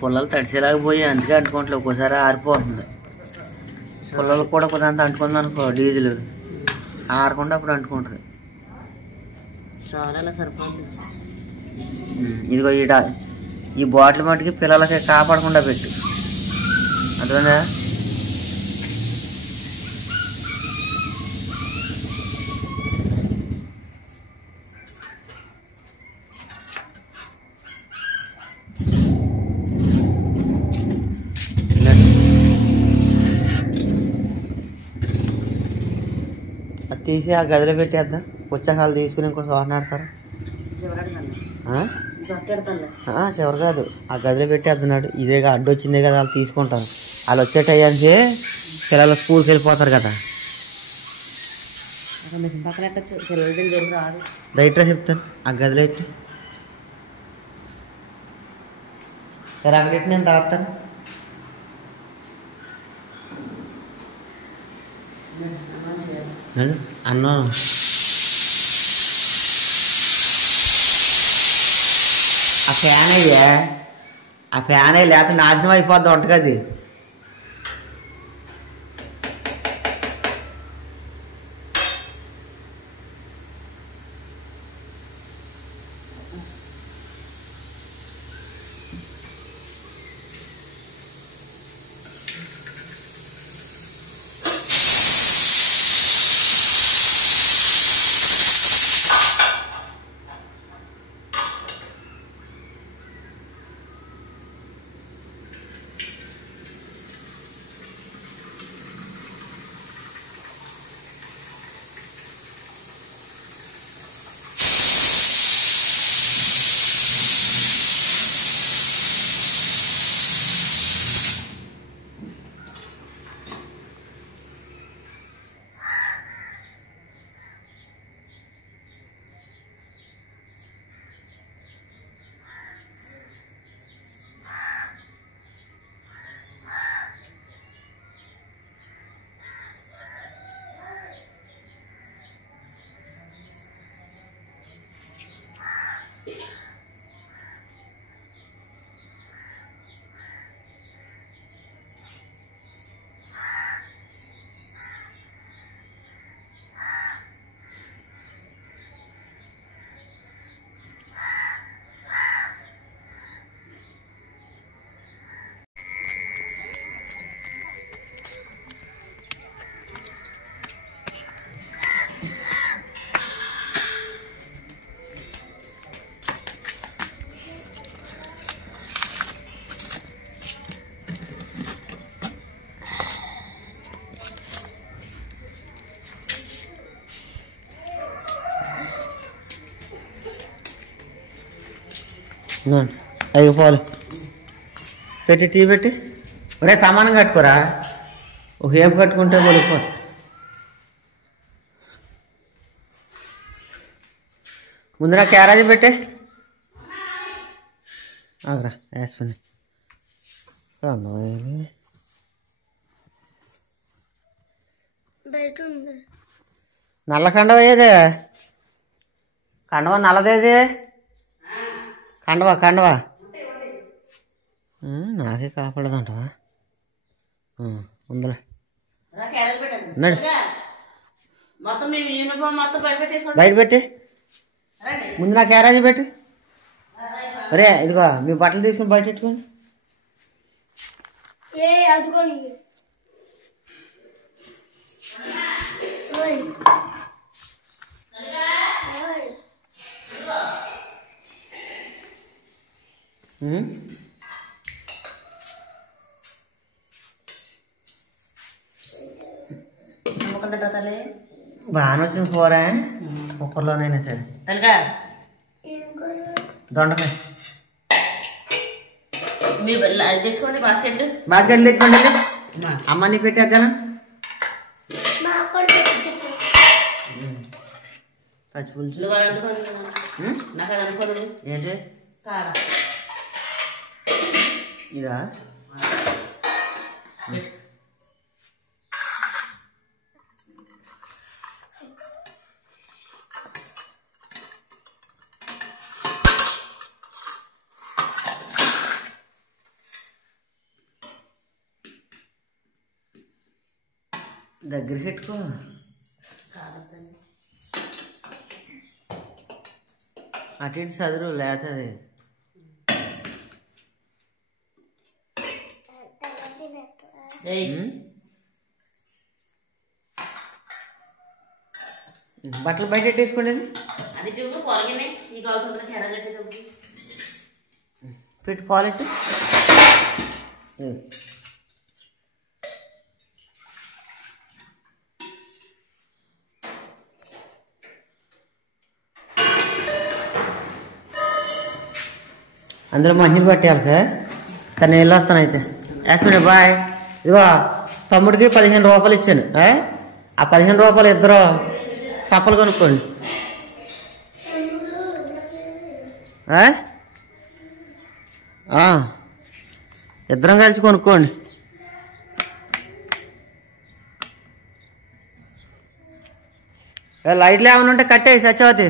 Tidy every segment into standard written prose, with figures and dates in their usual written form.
పుల్లలు తడిసేలాగా పోయి అందుకే అంటుకుంటలే, ఒక్కోసారి ఆరిపోతుంది. పుల్లలు కూడా కొంత అంటుకుంది అనుకో డీజిల్ ఆరకుండా అప్పుడు అంటుకుంటుంది. చాలా సరిపోతుంది. ఇదిగో ఈ బాటిల్ మట్టుకి పిల్లలకి కాపాడకుండా పెట్టు, అర్థమైందా? అది తీసి ఆ గదిలో పెట్టేద్దాం, పుచ్చకాయలు తీసుకుని ఇంకో సోహన ఆడతారు. చివరి కాదు, ఆ గదిలో పెట్టేస్తున్నాడు. ఇదే అడ్డు వచ్చిందే కదా, వాళ్ళు తీసుకుంటారు. వాళ్ళు వచ్చే టైంకి పిల్లలు స్కూల్కి వెళ్ళిపోతారు కదా. బయట చెప్తాను, ఆ గదిలో ఎట్టి సరే అక్కడ ఎట్టి నేను తాగుతాను. అన్నం ఆ ఫ్యాన్ అయ్యా, ఆ ఫ్యాన్ అయ్యి లేకపోతే నాశనం అయిపోద్ది వంటగది. అయిపోవాలి పెట్టి టీ పెట్టి ఒరే సామానం కట్టుకోరా, ఒక ఏపు కట్టుకుంటే పడిపోతుంది. ముందర క్యారేజీ పెట్టే ఆగరా వేసుకుని నల్ల కండవ ఏదే, కండవ నల్లదేది, కండవా కండవా నాకే కాపాడదంటవా ఉందిలే. బయట పెట్టి ముందు నా క్యారేజీ పెట్టి ఒరే ఇదిగో మీ బట్టలు తీసుకుని బయట పెట్టుకోండి. బాగానే వచ్చింది కూర, కుక్కర్లోనైనా సరే. దొండకాయ బాస్కెట్లు తెచ్చుకోండి. అమ్మని పెట్టేద్దానా పచ్చి పులుసు ఏంటి ఇదా? దగ్గర పెట్టుకో. అటు ఇటు చదురు లేతది. బట్టలు బయట పెట్టేసుకోండి. పెట్టి పాలెట్టు. అందులో మంచిని పట్టేయాలి సార్. సరే నేను వెళ్ళొస్తాను అయితే. వేసుకునే బాయ్. ఇదిగో తమ్ముడికి 15 రూపాయలు ఇచ్చాను. ఆ 15 రూపాయలు ఇద్దరు కప్పలు కొనుక్కోండి. ఇద్దరం కలిసి కొనుక్కోండి. లైట్లు ఏమైనా ఉంటే కట్టేయి సత్యవతి.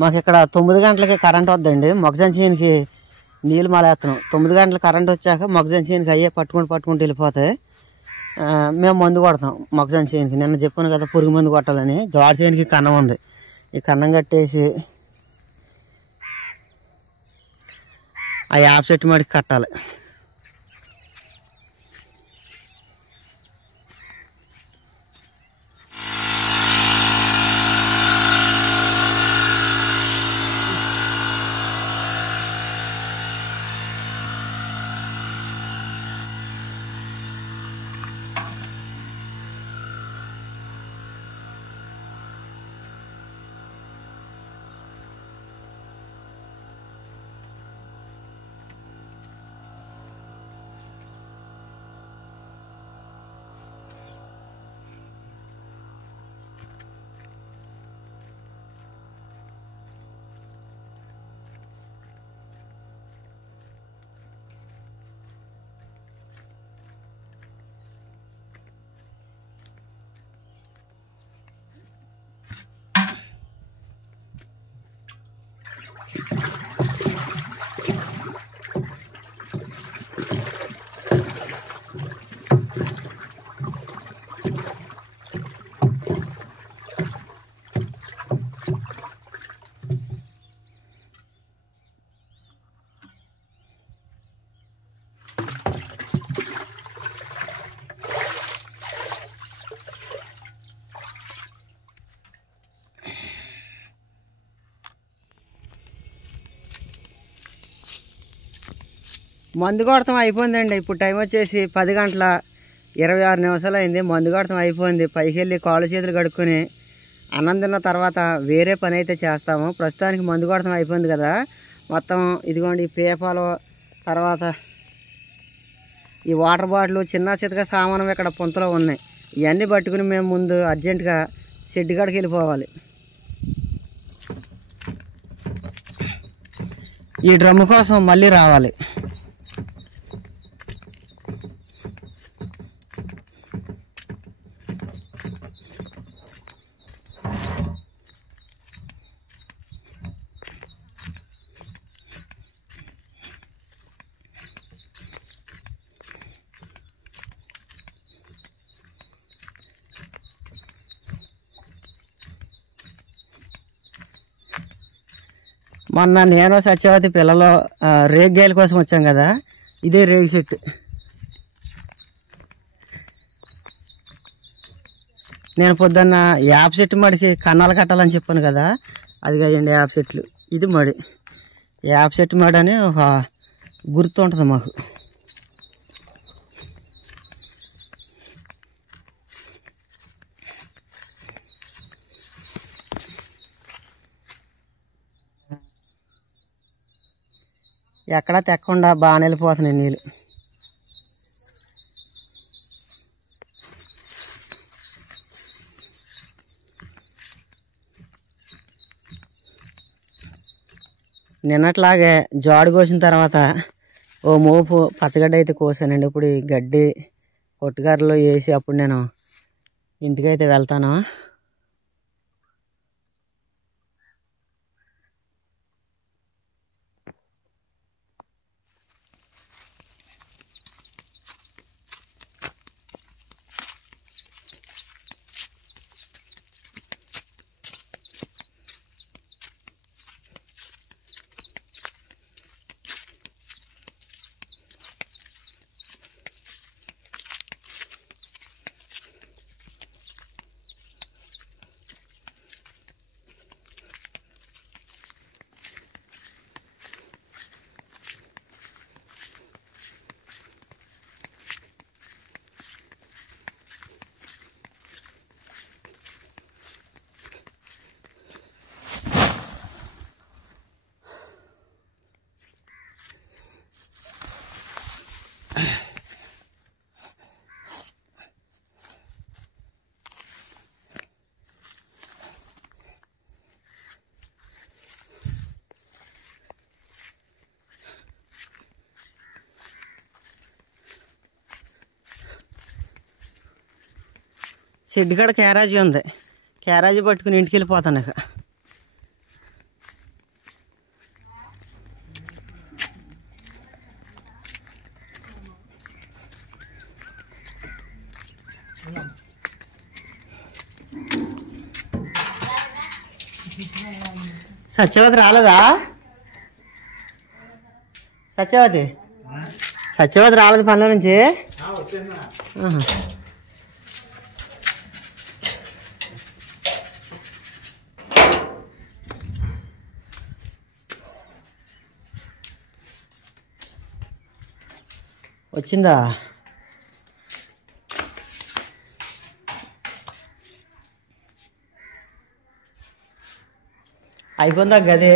మాకు ఇక్కడ 9 గంటలకి కరెంట్ వద్దండి. మొక్కజొన్న చేనుకి నీళ్ళు మాలేస్తున్నాం. 9 గంటలకు కరెంట్ వచ్చాక మొక్కజొన్న చేనుకి అయ్యే పట్టుకుంటూ వెళ్ళిపోతాయి. మేము మందు కొడతాం మొక్కజొన్న చేనుకి. నిన్న చెప్పాను కదా పురుగు మందు కొట్టాలని. జోడి చేనుకి కన్నం ఉంది. ఈ కన్నం కట్టేసి ఆ యాప్ సెట్ మడికి కట్టాలి. మందు కొడతాం అయిపోయిందండి. ఇప్పుడు టైం వచ్చేసి 10 గంటల 26 నిమిషాలు అయింది. మందు కొడతాం అయిపోయింది. పైకి వెళ్ళి కాళ్ళు చేతులు కడుక్కొని అన్నం తిన్న తర్వాత వేరే పని అయితే చేస్తాము. ప్రస్తుతానికి మందు కొడతాం అయిపోయింది కదా. మొత్తం ఇదిగోండి ఈ పేపాలు, తర్వాత ఈ వాటర్ బాటిల్, చిన్న చితక సామానం ఇక్కడ పుంతలో ఉన్నాయి. ఇవన్నీ పట్టుకుని మేము ముందు అర్జెంటుగా షెడ్ కాడికి వెళ్ళిపోవాలి. ఈ డ్రమ్ము కోసం మళ్ళీ రావాలి. మొన్న నేను సత్యవతి పిల్లలు రేగిగాయల కోసం వచ్చాం కదా. ఇదే రేగి చెట్టు. నేను పొద్దున్న యాప్ చెట్టు మడికి కన్నాలు కట్టాలని చెప్పాను కదా, అది కాయండి యాప్ చెట్లు. ఇది మడి, యాప్ చెట్టు మడి అని ఒక గుర్తు ఉంటుంది మాకు. ఎక్కడా తెక్కకుండా బాగానే వెళ్ళిపోతున్నాయి నీళ్ళు. నిన్నట్లాగే జాడు కోసిన తర్వాత ఓ మోపు పచ్చగడ్డ అయితే కోసానండి. ఇప్పుడు ఈ గడ్డి పొట్టుగారులో వేసి అప్పుడు నేను ఇంటికైతే వెళ్తాను. షెడ్ కాడ క్యారేజీ ఉంది, క్యారేజీ పట్టుకుని ఇంటికి వెళ్ళిపోతాను ఇక. సత్యవతి రాలేదా? సత్యవతి రాలేదు పనుల నుంచి. వచ్చిందా? అయిపోయిందా గదే?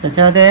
సత్యవతి